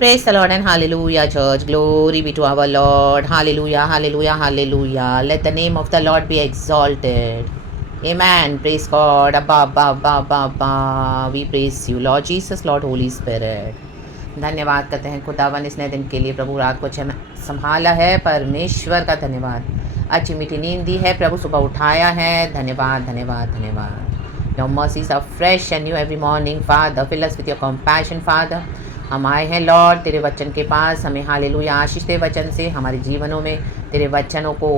Praise the Lord and hallelujah, church. Glory be to our Lord. Hallelujah, hallelujah, hallelujah. Let the name of the Lord be exalted. Amen. Praise God. Abba, Abba, Abba, Abba, Abba. We praise you, Lord Jesus, Lord Holy Spirit. धन्यवाद करते हैं खुदावन इस नए दिन के लिए। प्रभु रात को अच्छे संभाला है, परमेश्वर का धन्यवाद। अच्छी मीठी नींद दी है प्रभु, सुबह उठाया है। धन्यवाद धन्यवाद धन्यवाद। Your mercies are fresh and new every morning father. Fill us with your compassion father. हम आए हैं लॉर्ड तेरे वचन के पास, हमें हालेलुया आशीष दे वचन से, हमारे जीवनों में तेरे वचनों को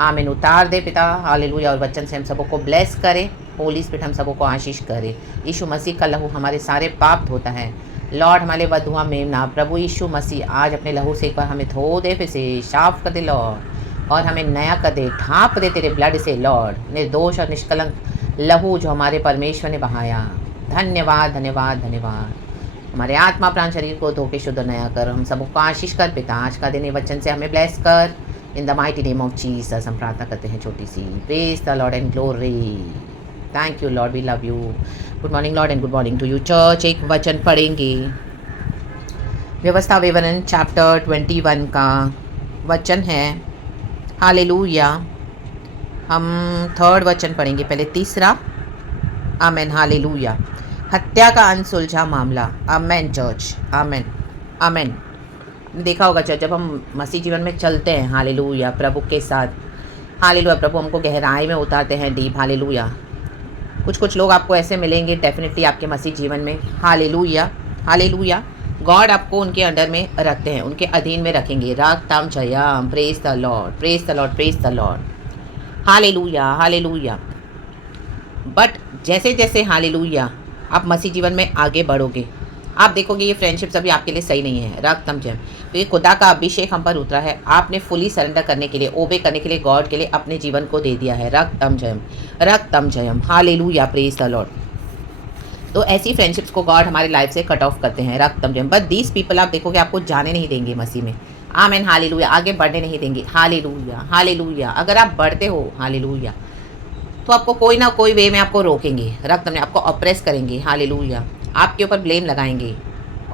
आमीन उतार दे पिता हालेलुया, और वचन से हम सबको ब्लेस करे। होली स्पिरिट हम सबको आशीष करे। यीशु मसीह का लहू हमारे सारे पाप धोता है लॉर्ड। हमारे वधुआ मेमना प्रभु यीशु मसीह आज अपने लहू से एक बार हमें धो दे, फिर से साफ कर दे लॉर्ड, और हमें नया कर दे, ढाँप दे तेरे ब्लड से लॉर्ड। निर्दोष और निष्कलंक लहू जो हमारे परमेश्वर ने बहाया। धन्यवाद धन्यवाद धन्यवाद। हमारे आत्मा प्राण शरीर को धो के शुद्ध नया कर, हम सबको आशीष कर पिता। आज का दिन वचन से हमें ब्लेस कर। In the mighty name of Jesus हम प्रार्थना करते हैं छोटी सी। Praise the lord and glory. Thank you lord, we love you. Good morning lord and good morning to you church. एक वचन पढ़ेंगे व्यवस्था विवरण चैप्टर 21 का वचन है हालेलुया। हम थर्ड वचन पढ़ेंगे, पहले तीसरा। Amen hallelujah. हत्या का अनसुलझा मामला। आमेन चर्च, आमेन आमेन। देखा होगा चर्च, जब हम मसीह जीवन में चलते हैं हालेलुया प्रभु के साथ, हालेलुया प्रभु हमको गहराई में उतारते हैं, डीप हालेलुया। कुछ लोग आपको ऐसे मिलेंगे डेफिनेटली आपके मसीह जीवन में हालेलुया हालेलुया। गॉड आपको उनके अंडर में रखते हैं, उनके अधीन में रखेंगे। राग ताम जयाम। Praise the lord, praise the lord, praise the lord. Hallelujah hallelujah. But जैसे जैसे हालेलुया आप मसीह जीवन में आगे बढ़ोगे, आप देखोगे ये फ्रेंडशिप्स अभी आपके लिए सही नहीं है। रक्त तमजम, तो ये खुदा का अभिषेक हम पर उतरा है। आपने फुली सरेंडर करने के लिए, ओबे करने के लिए गॉड के लिए अपने जीवन को दे दिया है। रक्त तमजम, रक्त तमजम। Hallelujah, praise the lord. तो ऐसी फ्रेंडशिप्स को गॉड हमारी लाइफ से कट ऑफ करते हैं। रक्त तमजम। बट दीज पीपल आप देखोगे आपको जाने नहीं देंगे मसीह में। Amen hallelujah. आगे बढ़ने नहीं देंगे। Hallelujah hallelujah. अगर आप बढ़ते हो हालेलुया तो आपको कोई ना कोई वे में आपको रोकेंगे। रक्त में आपको ऑप्रेस करेंगे। हालेलुया। आपके ऊपर ब्लेम लगाएंगे,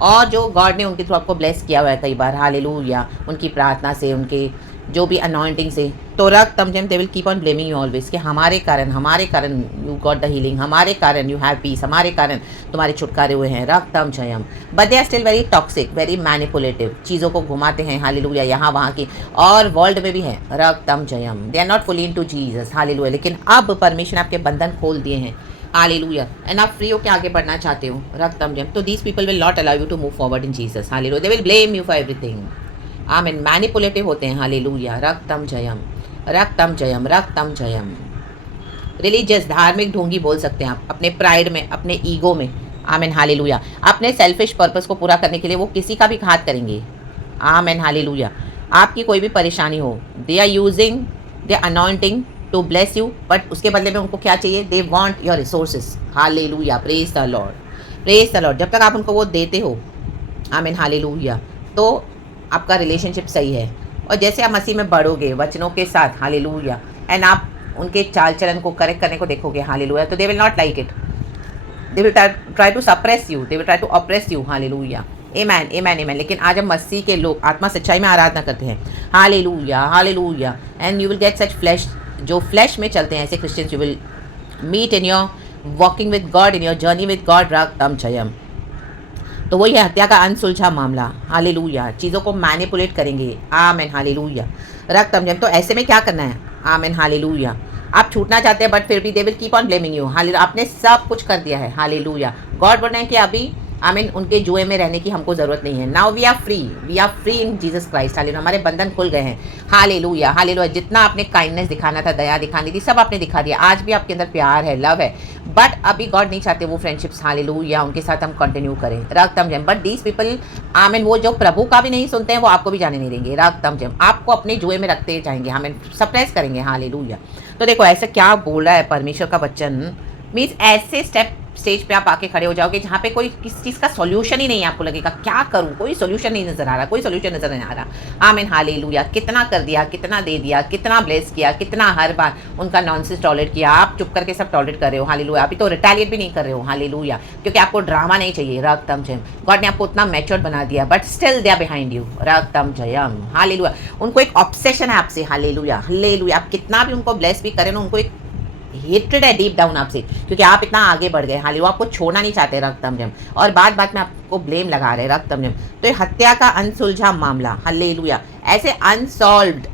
और जो गॉड ने उनके थ्रू आपको ब्लेस किया हुआ है कई बार हालेलुया, उनकी प्रार्थना से, उनके जो भी अनॉइंटिंग से, तो रक्त तमजम they will keep on blaming you always कि हमारे कारण यू गॉट द हीलिंग, हमारे कारण यू हैव पीस, हमारे कारण तुम्हारे छुटकारे हुए हैं। रक्त तमजम। But they are still very toxic, very manipulative, चीज़ों को घुमाते हैं हालेलुया यहाँ वहाँ की, और वर्ल्ड में भी है। रक्त तमजम। They are not fully into Jesus hallelujah. लेकिन अब परमेश्वर ने आपके बंधन खोल दिए हैं हालेलुया, एंड आप फ्री होकर आगे बढ़ना चाहते हो। रक्त तमजम। तो these people will not allow you to move forward in Jesus hallelujah. They will blame you for everything. आमीन। मैनिपुलेटिव होते हैं हालेलुया। रक्तम जयम, रक्तम जयम, रक्तम जयम। रिलीजियस, धार्मिक ढोंगी बोल सकते हैं आप, अपने प्राइड में, अपने ईगो में। आमीन हालेलुया। अपने सेल्फिश पर्पस को पूरा करने के लिए वो किसी का भी घात करेंगे। आमीन हालेलुया। आपकी कोई भी परेशानी हो, they are using the anointing to bless you, but उसके बदले में उनको क्या चाहिए? They want your resources. Hallelujah, praise the lord, praise the lord. जब तक आप उनको वो देते हो आमीन हालेलुया, तो आपका रिलेशनशिप सही है। और जैसे आप मसीह में बढ़ोगे वचनों के साथ हालेलुया, एंड आप उनके चाल चलन को करेक्ट करने को देखोगे हालेलुया, तो they will not like it, they will try to suppress you, they will try to oppress you hallelujah. Amen amen amen. लेकिन आज हम मसीह के लोग आत्मा सच्चाई में आराधना करते हैं hallelujah hallelujah, and you will get such flesh, जो फ्लैश में चलते हैं ऐसे Christians you will meet in your walking with God, in your journey with God. रक्तम जयम। तो वही है हत्या का अनसुलझा मामला हालेलुया। चीज़ों को मैनिपुलेट करेंगे। Amen hallelujah. रक्तम जयम। तो ऐसे में क्या करना है? Amen hallelujah. आप छूटना चाहते हैं बट फिर भी they will keep on blaming you hallelujah. आपने सब कुछ कर दिया है हालेलुया। गॉड बोल रहे हैं कि अभी आमीन उनके जुए में रहने की हमको ज़रूरत नहीं है। Now we are free in Jesus Christ hallelujah. हमारे बंधन खुल गए हैं हालेलुया हालेलुया। जितना आपने काइंडनेस दिखाना था, दया दिखानी थी, सब आपने दिखा दिया। आज भी आपके अंदर प्यार है, लव है, बट अभी गॉड नहीं चाहते वो फ्रेंडशिप्स हालेलुया उनके साथ हम कंटिन्यू करें। रक्तम जम। बट दीज पीपल आमीन वो जो प्रभु का भी नहीं सुनते हैं वो आपको भी जाने नहीं देंगे। रक्तम जम। आपको अपने जुए में रखते जाएंगे, हमें सप्रेस करेंगे हालेलुया। तो देखो ऐसा क्या बोल रहा है परमेश्वर का वचन, मीन्स ऐसे स्टेज पे आप आके खड़े हो जाओगे जहाँ पे कोई किसी चीज़ का सॉल्यूशन ही नहीं है, आपको लगेगा क्या करूँ, कोई सॉल्यूशन नहीं नज़र आ रहा, कोई सॉल्यूशन नज़र नहीं आ रहा। आमीन हालेलुया। कितना कर दिया, कितना दे दिया, कितना ब्लेस किया, कितना हर बार उनका नॉनसेंस टॉलरेट किया, आप चुप करके सब टॉलरेट कर रहे हो। हालेलुया। अभी तो रिटेलिएट भी नहीं कर रहे हो। हालेलुया। क्योंकि आपको ड्रामा नहीं चाहिए। रक्तम जयम। गॉड ने आपको उतना मैच्योर बना दिया, but still they are behind you. रक्तम जयम। हालेलुया। उनको एक ऑब्सेशन है आपसे। Hallelujah hallelujah. आप कितना भी उनको ब्लेस भी करें ना, उनको एक हेट्रेड है डीप डाउन आपसे, क्योंकि आप इतना आगे बढ़ गए। हालेलुया। आपको छोड़ना नहीं चाहते रक्तम जम, और बात बात में आपको ब्लेम लगा रहे रक्तम जम। तो ये हत्या का अनसुलझा मामला। हालेलुया। ऐसे अनसॉल्व्ड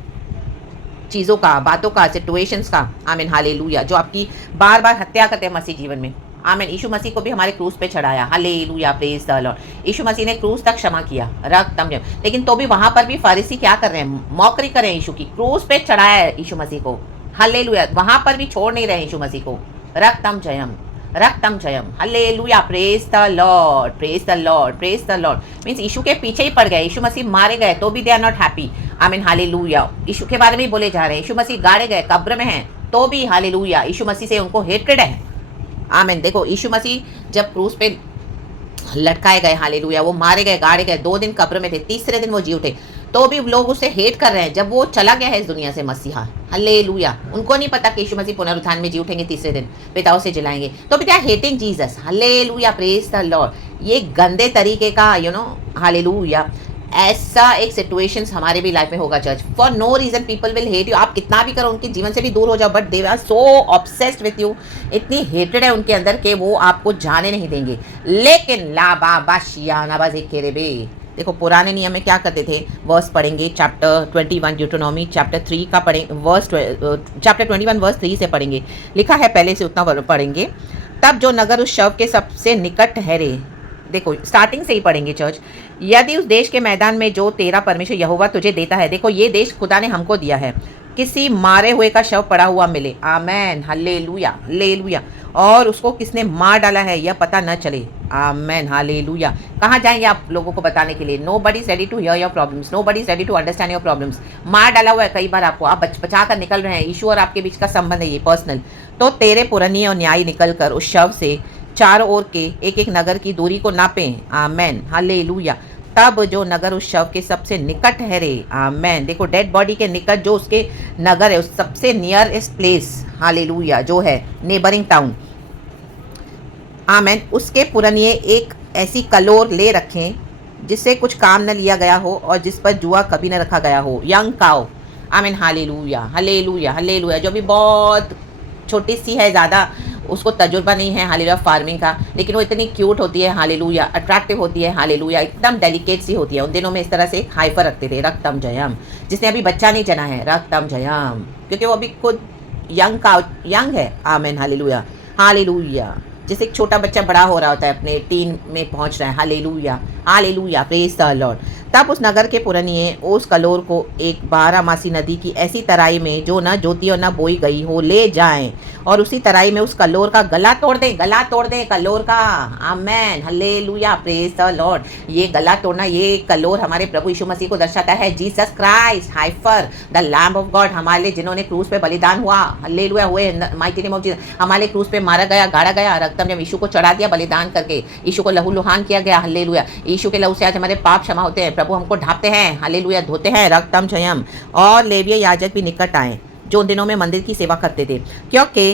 चीज़ों का, बातों का, सिचुएशंस का, आमीन हालेलुया, जो आपकी बार बार हत्या करते हैं मसीह जीवन में। आमीन। यीशु मसीह को भी हमारे क्रूस पे चढ़ाया। हालेलुया। Praise the lord. यीशु मसीह ने क्रूस तक क्षमा किया रक्तम जम, लेकिन तो भी वहां पर भी फरीसी क्या कर रहे हैं, मौकरी कर रहे हैं यीशु की। क्रूस पे चढ़ाया है यीशु मसीह को। हालेलुया। वहां पर भी छोड़ नहीं रहे यीशु मसीह को। रक्तम जयम। रक्तम जयम। Hallelujah. Praise the lord. Praise the lord. Praise the lord. Means यीशु के पीछे ही पड़ गए। यीशु मसीह मारे गए तो भी दे आर नॉट हैप्पी। आमीन हालेलुया। यीशु के बारे में बोले जा रहे हैं। यीशु मसीह गाड़े गए, कब्र में हैं तो भी हालेलुया यीशु मसीह से उनको हेट्रेड है। आमीन। देखो यीशु मसीह जब क्रूस पे लटकाए गए, हालेलुया, वो मारे गए, गाड़े गए, 2 दिन कब्र में थे, तीसरे दिन वो जी उठे, तो भी लोग उसे हेट कर रहे हैं जब वो चला गया है इस दुनिया से मसीहा। हालेलुया। उनको नहीं पता कि यीशु मसीह पुनरुत्थान में जी उठेंगे, तीसरे दिन पिताओं से जलाएंगे, तो भी hating Jesus. Hallelujah. Praise the Lord. ये गंदे तरीके का हालेलुया, ऐसा एक सिचुएशंस हमारे भी लाइफ में होगा church. For no reason people will hate you. आप कितना भी करो, उनके जीवन से भी दूर हो जाओ, but they are so obsessed with you. इतनी हेटेड है उनके अंदर कि वो आपको जाने नहीं देंगे। लेकिन ला बाबा शियाना बाजे बे। देखो पुराने नियम में क्या करते थे, वर्स पढ़ेंगे चैप्टर 21 ड्यूटोनॉमी चैप्टर 3 का पढ़ेंगे, चैप्टर 21 वर्स 3 से पढ़ेंगे। लिखा है पहले से उतना पढ़ेंगे। तब जो नगर उस शव के सबसे निकट ठहरे, देखो स्टार्टिंग से ही पढ़ेंगे चर्च। यदि उस देश के मैदान में जो तेरा परमेश्वर यहोवा तुझे देता है, देखो ये देश खुदा ने हमको दिया है, किसी मारे हुए का शव पड़ा हुआ मिले, आमेन हालेलुया हालेलुया, और उसको किसने मार डाला है यह पता न चले, आमेन हालेलुया। कहाँ जाएंगे आप लोगों को बताने के लिए? Nobody is ready to hear your problems, nobody is ready to understand your problems. मार डाला हुआ है कई बार आपको, आप बचा कर निकल रहे हैं, ईश्वर और आपके बीच का संबंध है ये पर्सनल। तो तेरे पुरानी और न्याय निकल कर उस शव से चारों ओर के एक एक नगर की दूरी को नापें, आमेन हालेलुया। तब जो नगर उस शव के सबसे निकट ठहरे, आमेन। देखो डेड बॉडी के निकट जो उसके नगर है, उस सबसे नियरेस्ट प्लेस, हालेलुया, जो है नेबरिंग टाउन, आमेन, उसके पुरनिये एक ऐसी कलोर ले रखें जिससे कुछ काम न लिया गया हो और जिस पर जुआ कभी न रखा गया हो, यंग काओ, आमेन हालेलुया हालेलुया हालेलुया, जो भी बहुत छोटी सी है, ज़्यादा उसको तजुर्बा नहीं है हालेलुया फार्मिंग का, लेकिन वो इतनी क्यूट होती है, हालेलुया अट्रैक्टिव होती है, हालेलुया एकदम डेलिकेट सी होती है। उन दिनों में इस तरह से एक हाइपर रखते थे, रक्तम जयम, जिसने अभी बच्चा नहीं जना है, रक्तम जयम, क्योंकि वो अभी खुद यंग है, आमेन हालेलुया हालेलुया। जैसे एक छोटा बच्चा बड़ा हो रहा होता है, अपने टीन में पहुंच रहा है, hallelujah hallelujah praise the Lord. तब उस नगर के पुरनिये उस कलोर को एक 12 नदी की ऐसी तराई में जो न जोती और न बोई गई हो ले जाएं, और उसी तराई में उस कलोर का गला तोड़ दें, गला तोड़ दें कलोर का, amen hallelujah praise the Lord. ये गला तोड़ना, ये कलोर हमारे प्रभु यीशु मसीह को दर्शाता है, Jesus Christ hyper the lamb of God, हमारे जिन्होंने क्रूस पे बलिदान हुआ, हालेलुया हुए, माइटी नेम ऑफ जीसस, हमारे क्रूस पे मारा गया, गाड़ा गया, रक्तम जब यीशु को चढ़ा दिया बलिदान करके, यीशु को लहू लुहान किया गया, हालेलुया। यीशु के लहू से आज हमारे पाप क्षमा होते हैं, प्रभु हमको ढापते हैं, हालेलुया धोते हैं, रक्तम जयम। और लेवीय याजक भी निकट आए जो उन दिनों में मंदिर की सेवा करते थे, क्योंकि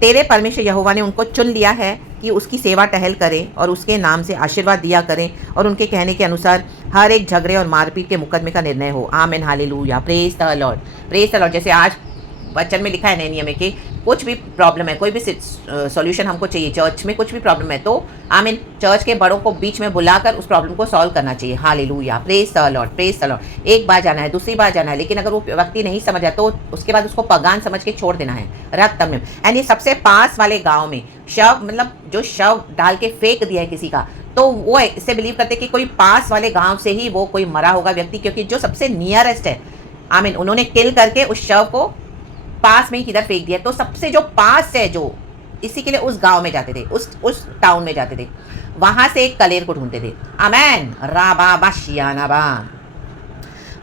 तेरे परमेश्वर यहोवा ने उनको चुन लिया है कि उसकी सेवा टहल करें और उसके नाम से आशीर्वाद दिया करें, और उनके कहने के अनुसार हर एक झगड़े और मारपीट के मुकदमे का निर्णय हो, amen hallelujah praise the lord praise the Lord. जैसे आज वचन में लिखा है नए नियम में कि कुछ भी प्रॉब्लम है, कोई भी सॉल्यूशन हमको चाहिए, चर्च में कुछ भी प्रॉब्लम है, तो आमीन चर्च के बड़ों को बीच में बुलाकर उस प्रॉब्लम को सॉल्व करना चाहिए, hallelujah praise the lord praise the Lord. एक बार जाना है, दूसरी बार जाना है, लेकिन अगर वो व्यक्ति नहीं समझा तो उसके बाद उसको पगान समझ के छोड़ देना है, रक्तम में। एंड ये सबसे पास वाले गाँव में शव, मतलब जो शव डाल के फेंक दिया है किसी का, तो वो इससे बिलीव करते कि कोई पास वाले गाँव से ही वो कोई मरा होगा व्यक्ति, क्योंकि जो सबसे नियरेस्ट है, आमीन, उन्होंने किल करके उस शव को पास में ही किधर फेंक दिया, तो सबसे जो पास है, जो इसी के लिए उस गांव में जाते थे, उस टाउन में जाते थे, वहां से एक कलेर को ढूंढते थे, आमेन राबा बाशियानाबा।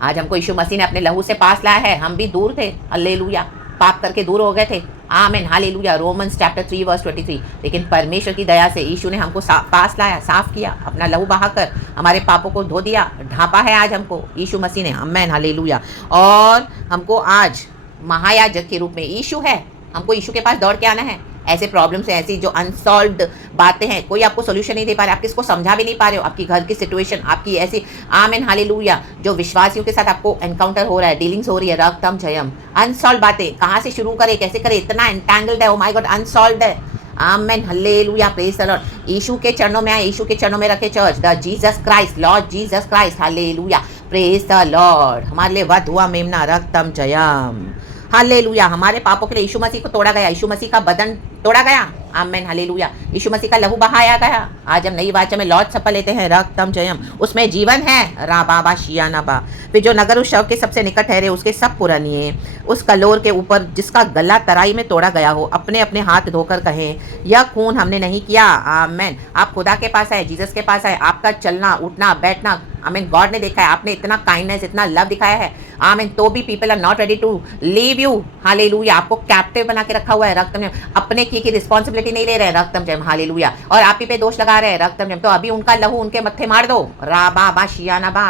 आज हमको यीशु मसीह ने अपने लहू से पास लाया है, हम भी दूर थे, हालेलुया, पाप करके दूर हो गए थे, amen, hallelujah. Romans chapter 3 verse 23। लेकिन परमेश्वर की दया से यीशु ने हमको पास लाया, साफ किया, अपना लहू बहाकर हमारे पापों को धो दिया, ढांपा है आज हमको यीशु मसीह ने। आमेन, हालेलुया। और हमको आज महायाजक के रूप में यीशु है, हमको यीशु के पास दौड़ के आना है। ऐसे प्रॉब्लम्स हैं, ऐसी जो अनसॉल्व्ड बातें हैं, कोई आपको सोल्यूशन नहीं दे पा रहे, आप किसको समझा भी नहीं पा रहे हो, आपकी घर की सिचुएशन, आपकी ऐसी आमेन, हालेलुया, जो विश्वासियों के साथ आपको एनकाउंटर हो रहा है, डीलिंग्स हो रही है, रक्तम जयम, अनसॉल्व बातें, कहाँ से शुरू करे, कैसे करे, इतना एंटैंगल्ड है, ओ माय गॉड, अनसॉल्व्ड है। Amen, hallelujah, praise the lord. यीशु के चरणों में आए, यीशु के चरणों में रखे church, the Jesus Christ, Lord Jesus Christ, hallelujah, praise the Lord. हमारे लिए वध हुआ मेमना, रक्तम जयम, हालेलुया। हमारे पापों के लिए यीशु मसीह को तोड़ा गया, यीशु मसीह का बदन तोड़ा गया, आमेन, हालेलुया। यीशु मसीह का लहू बहाया गया। आज हम नई वाचा में लॉर्ड सप्पर लेते हैं, रक्तम जयम, उसमें जीवन है, राबाबा शियानाबा। फिर जो नगर उस शव के सबसे निकट ठहरे, उसके सब पुरानिए उस कलोर के ऊपर जिसका गला तराई में तोड़ा गया हो, अपने अपने हाथ धोकर कहें, यह खून हमने नहीं किया। आमेन। आप खुदा के पास आए, जीसस के पास आए, आपका चलना उठना बैठना, आमीन, गॉड ने देखा है, आपने इतना काइंडनेस, इतना लव दिखाया है, आमीन, तो भी people are not ready to leave you, hallelujah. आपको कैप्टिव बना के रखा हुआ है, रक्तम जयम, अपने की रिस्पॉन्सिबिलिटी नहीं ले रहे हैं, रक्तम जयम, हालेलुया, और आप ही पे दोष लगा रहे हैं, रक्तम जयम। तो अभी उनका लहू उनके मत्थे मार दो, राबा शियानाबा,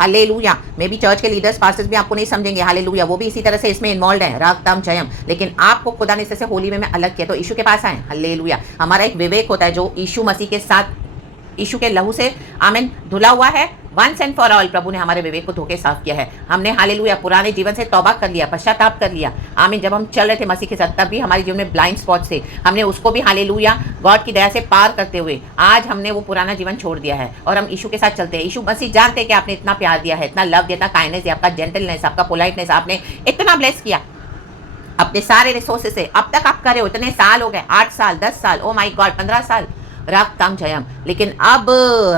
हालेलुया। मे बी चर्च के लीडर्स पास्टर्स भी आपको नहीं समझेंगे, हालेलुया, वो भी इसी तरह से इसमें इन्वॉल्व है, रक्तम जयम। लेकिन आपको खुदा ने इससे होली में अलग किया, तो यीशु के पास आए, हालेलुया। हमारा एक विवेक होता है जो यीशु मसीह के साथ, यीशु के लहू से आमीन धुला हुआ है, वंस एंड फॉर ऑल। प्रभु ने हमारे विवेक को धोके साफ किया है। हमने हालेलुया पुराने जीवन से तौबा कर लिया, पश्चाताप कर लिया, आमीन। जब हम चल रहे थे मसीह के साथ, तब भी हमारे जीवन में ब्लाइंड स्पॉट्स थे, हमने उसको भी हालेलुया गॉड की दया से पार करते हुए आज हमने वो पुराना जीवन छोड़ दिया है और हम यीशु के साथ चलते हैं। यीशु मसीह जानते हैं कि आपने इतना प्यार दिया है, इतना लव दिया, काइंडनेस दिया, आपका जेंटलनेस, आपका पोलाइटनेस, आपने इतना ब्लेस किया अपने सारे रिसोर्सेस से। अब तक आप करे हो, इतने साल हो गए, 8 साल, 10 साल, ओ माय गॉड, 15 साल, रक्तम जयम। लेकिन अब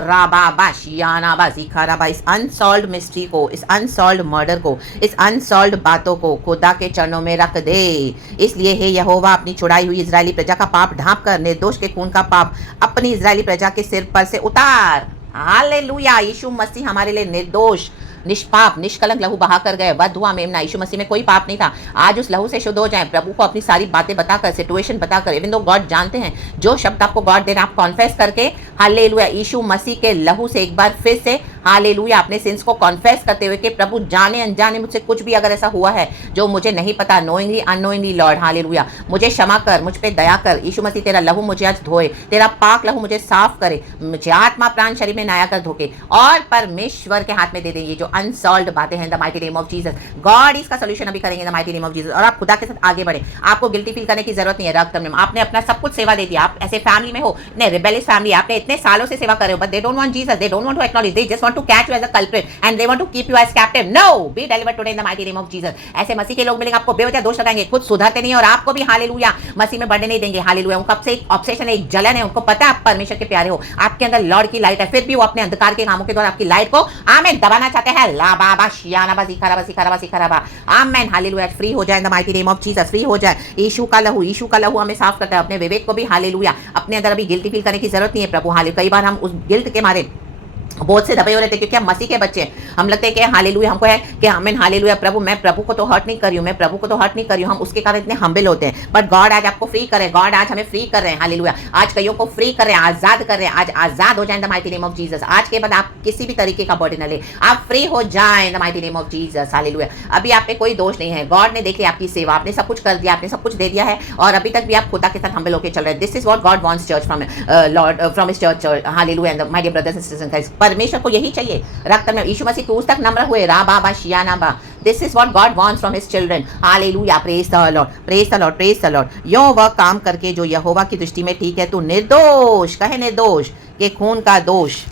राबाबा शियानाबा जिखाराबा, इस अनसॉल्व्ड मिस्ट्री को, इस अनसॉल्व्ड मर्डर को, इस अनसॉल्व्ड बातों को खुदा के चरणों में रख दे। इसलिए हे यहोवा, अपनी छुड़ाई हुई इजरायली प्रजा का पाप ढांप कर निर्दोष के खून का पाप अपनी इजरायली प्रजा के सिर पर से उतार। हालेलुया। यीशु मसीह हमारे लिए निर्दोष, निष्पाप, निष्कलंक लहू बहा कर गए, वध हुआ मेमना। यीशु मसीह में कोई पाप नहीं था। आज उस लहू से शुद्ध हो जाए, प्रभु को अपनी सारी बातें बताकर, सिचुएशन बताकर, इवन दो गॉड जानते हैं जो शब्द आपको गॉड दे रहे हैं, आप कॉन्फेस करके हालेलुया यीशु मसीह के लहू से एक बार फिर से हालेलुया अपने सिंस को कॉन्फेस करते हुए कि प्रभु जाने अनजाने मुझसे कुछ भी अगर ऐसा हुआ है जो मुझे नहीं पता, नोइंगली अननोइंगली, लॉर्ड हालेलुया मुझे क्षमा कर, मुझ पे दया कर। यीशु मसीह तेरा लहू मुझे आज धोए, तेरा पाक लहू मुझे साफ करे, मुझे आत्मा प्राण शरीर में नया कर धोके और परमेश्वर के हाथ में दे दे ये जो अनसॉल्व्ड बातें हैं, the mighty name of Jesus. God इसका सोल्यूशन अभी करेंगे, the mighty name of Jesus. और आप खुदा के साथ आगे बढ़े, आपको गिल्टी फील करने की जरूरत नहीं है। रक्तम आपने अपना सब कुछ सेवा दे दिया। आप ऐसे फैमिली में हो, इतने रिबेलियस फैमिली, आपने इतने सालों से सेवा कर रहे हो, but they don't want Jesus, they don't want to acknowledge, they just want to catch you as a culprit and they want to keep you as captive. No, be delivered today in the mighty name of Jesus. ऐसे मसीह के लोग मिलेंगे, आपको बेवजह दोष लगाएंगे, खुद सुधरते नहीं और आपको भी हालेलुया मसीह में बढ़ने नहीं देंगे। हालेलुया उनको आपसे एक ऑब्सेशन है, एक जलन है, उनको पता है आप परमेश्वर के प्यारे हो, आपके अंदर लॉर्ड की लाइट है, फिर भी वो अपने अंधकार के कामों के द्वारा आपकी लाइट को आमेन दबाना चाहते हैं। ला बाबा शियानाबा जिखाराबा सिखाराबा सिखाराबा, आमेन हालेलुया। फ्री हो जाए इन the mighty name of Jesus, free हो जाए। यीशु का लहू, यीशु का लहू हमें साफ करता है। अपने विवेक को भी हालेलुया, अपने अंदर अभी गिल्टी फील करने की जरूरत नहीं है प्रभु। हालेलुया कई बार हम उस गिल्ट के मारे बहुत से दबे हो रहे थे क्योंकि हम मसीह के बच्चे हैं। हम लगते हैं कि हालेलुया हमको है कि आमीन हालेलुया प्रभु, मैं प्रभु को तो हर्ट नहीं कर रही हूँ, मैं प्रभु को तो हर्ट नहीं कर रही हूँ, हम उसके कारण इतने हम्बल होते हैं। बट गॉड आज आपको फ्री कर रहे हैं, गॉड आज हमें फ्री कर रहे हैं। हालेलुया आज कईयों को फ्री कर रहे हैं, आजाद कर रहे हैं। आज आजाद हो जाए इन the mighty name of Jesus. आज के बाद आप किसी भी तरीके का बर्डन न ले, आप फ्री हो जाए इन the mighty name of Jesus. Hallelujah अभी आप पे कोई दोष नहीं है। गॉड ने देख लिया आपकी सेवा, आपने सब कुछ कर दिया, आपने सब कुछ दे दिया है और अभी तक भी आप खुदा के साथ हम्बल होकर चल रहे हैं। This is what God wants church from lord, from his church. Hallelujah and my dear brothers and sisters in Christ, परमेश्वर को यही चाहिए। रक्त में यीशु मसीह क्रूस तक नम्र हुए, रा बाबा शियानाबा। This is what God wants from His children. Hallelujah. Praise the Lord. Praise the Lord. Praise the Lord. यो वह काम करके जो यहोवा की दृष्टि में ठीक है, तू निर्दोष, कहे निर्दोष के खून का दोष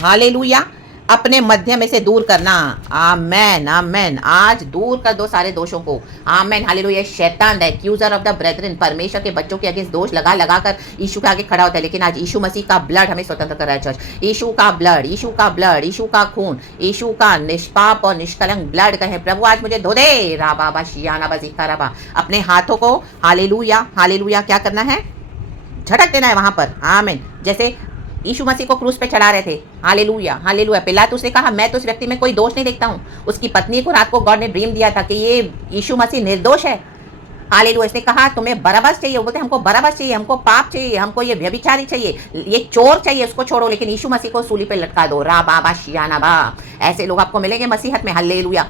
हालेलुया अपने मध्य में से दूर करना। आमेन आमेन। आज दूर कर दो सारे दोषों को। Amen hallelujah. शैतान द एक्यूजर ऑफ द ब्रेथरन, परमेश्वर के बच्चों के अगेंस्ट दोष लगा लगा कर यीशु के आगे खड़ा होता है, लेकिन आज यीशु मसीह का ब्लड हमें स्वतंत्र कर रहा है। चर्च यीशु का ब्लड, यीशु का ब्लड, यीशु का खून, यीशु का निष्पाप और निष्कलंक ब्लड कहे प्रभु आज मुझे धो दे। रा बाबा शियानाबा जिखाराबा। अपने हाथों को हालेलुया हालेलुया क्या करना है, झटक देना है वहां पर। आमीन। जैसे यीशु मसीह को क्रूस पे चढ़ा रहे थे, हालेलुया हालेलुया। पिलातुस ने कहा मैं तो उस व्यक्ति में कोई दोष नहीं देखता हूँ। उसकी पत्नी को रात को गॉड ने ड्रीम दिया था कि ये यीशु मसीह निर्दोष है, हालेलुया। इसने कहा तुम्हें बरअब्बस चाहिए, वो बोलते हमको बरअब्बस चाहिए, हमको पाप चाहिए, हमको ये व्यभिचारी चाहिए, ये चोर चाहिए, उसको छोड़ो, लेकिन यीशु मसीह को सूली पे लटका दो। रा बाबा शियाना बा। ऐसे लोग आपको मिलेंगे मसीहत में। हालेलुया।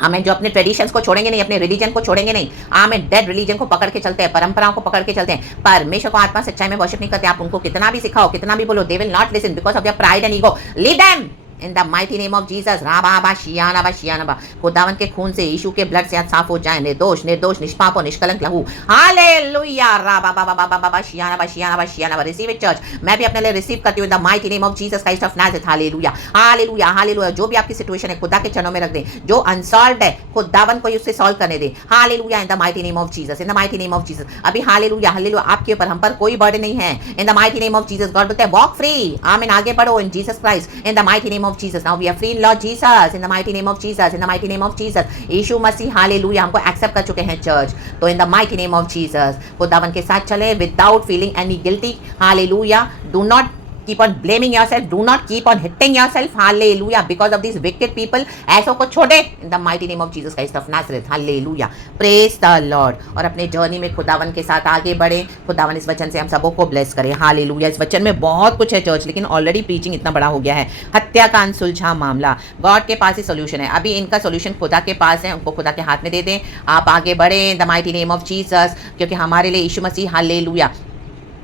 आमेन। जो अपने ट्रेडिशंस को छोड़ेंगे नहीं, अपने रिलीजन को छोड़ेंगे नहीं। आमेन। डेड रिलीजन को पकड़ के चलते हैं, परंपराओं को पकड़ के चलते हैं, परमेश्वर को आत्मा सच्चाई में वर्शिप नहीं करते। आप उनको कितना भी सिखाओ, कितना भी बोलो, they will not listen because of their pride and ego. Leave them in the mighty name of Jesus. राबा शियाना बा। खुदावन के खून से, यीशु के ब्लड से आज साफ हो जाए। निर्दोष निर्दोष निष्पाप और निष्कलंक लहू। हालेलुया। राबा शियाना बा। Receive it church. मैं भी अपने लिए रिसीव करती हूं इन the mighty name of Jesus Christ of Nazareth. Hallelujah hallelujah hallelujah. जो भी आपकी सिचुएशन है खुदा के चरणों में रख दें। जो अनसॉल्व्ड है खुदावन को उससे सॉल्व करने दें। Hallelujah in the mighty name of Jesus, in the mighty name of Jesus. अभी हालेलुया हालेलुया आपके ऊपर, हम पर कोई बर्डन नहीं है। इन the mighty name of Jesus. God बोलते हैं वॉक फ्री। आमीन। आगे बढ़ो इन Jesus Christ, in the mighty name of Jesus. Now we are free in Lord Jesus, in the mighty name of Jesus, in the mighty name of Jesus. यीशु मसीह hallelujah हमको accept कर चुके हैं church. तो in the mighty name of Jesus खुदावन के साथ चले without feeling any guilty. Hallelujah. Do not keep on blaming yourself, do not keep on hitting yourself, hallelujah, because of these wicked people. ऐसों को छोड़े in the mighty name of Jesus Christ of Nazareth, hallelujah, praise the Lord। और अपने journey में खुदावन के साथ आगे बढ़े। खुदावन इस वचन से हम सबों को ब्लेस करे। हालेलुया। इस वचन में बहुत कुछ है चर्च, लेकिन ऑलरेडी प्रीचिंग इतना बड़ा हो गया है। हत्या का अनसुलझा मामला, गॉड के पास ही सोल्यूशन है। अभी इनका सोल्यूशन खुदा के पास है, उनको खुदा के हाथ में दे दें। आप आगे बढ़े इन the mighty name of Jesus, क्योंकि हमारे लिए यीशु मसीह हालेलुया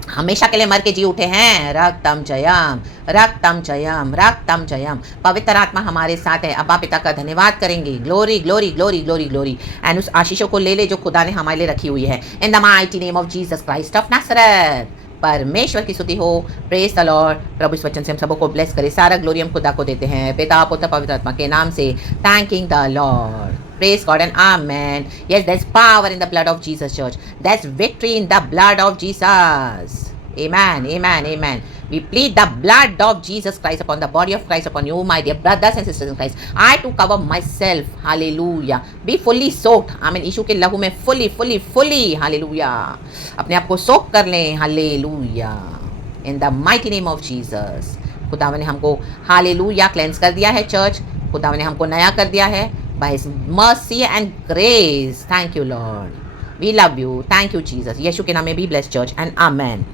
हमेशा के लिए मर के जी उठे हैं। रक्तम जयम रक्तम जयम रक्तम जयम। पवित्र आत्मा हमारे साथ है। अब्बा पिता का धन्यवाद करेंगे। Glory glory glory glory glory. And उस आशीषों को ले ले जो खुदा ने हमारे लिए रखी हुई है। इन the mighty name of Jesus Christ of Nazareth. परमेश्वर की स्तुति हो। Praise the Lord. प्रभु इस वचन से हम सबों को ब्लेस करे। सारा ग्लोरी हम खुदा को देते हैं, पिता पुत्र पवित्र आत्मा के नाम से। Thanking the Lord. Praise God and amen. Yes, there's power in the blood of Jesus, church. There's victory in the blood of Jesus. Amen, amen, amen. We plead the blood of Jesus Christ upon the body of Christ upon you, my dear brothers and sisters in Christ. I to cover myself. Hallelujah. Be fully soaked. Amen. यीशु के लहू में fully. Hallelujah. अपने आप को सोक कर लें। Hallelujah. In the mighty name of Jesus. खुदावन ने हमको हालेलुया क्लेंस कर दिया है चर्च। खुदावन ने हमको नया कर दिया है by his mercy and grace. Thank you, Lord. We love you. Thank you, Jesus. यीशु के नाम में भी bless church and amen.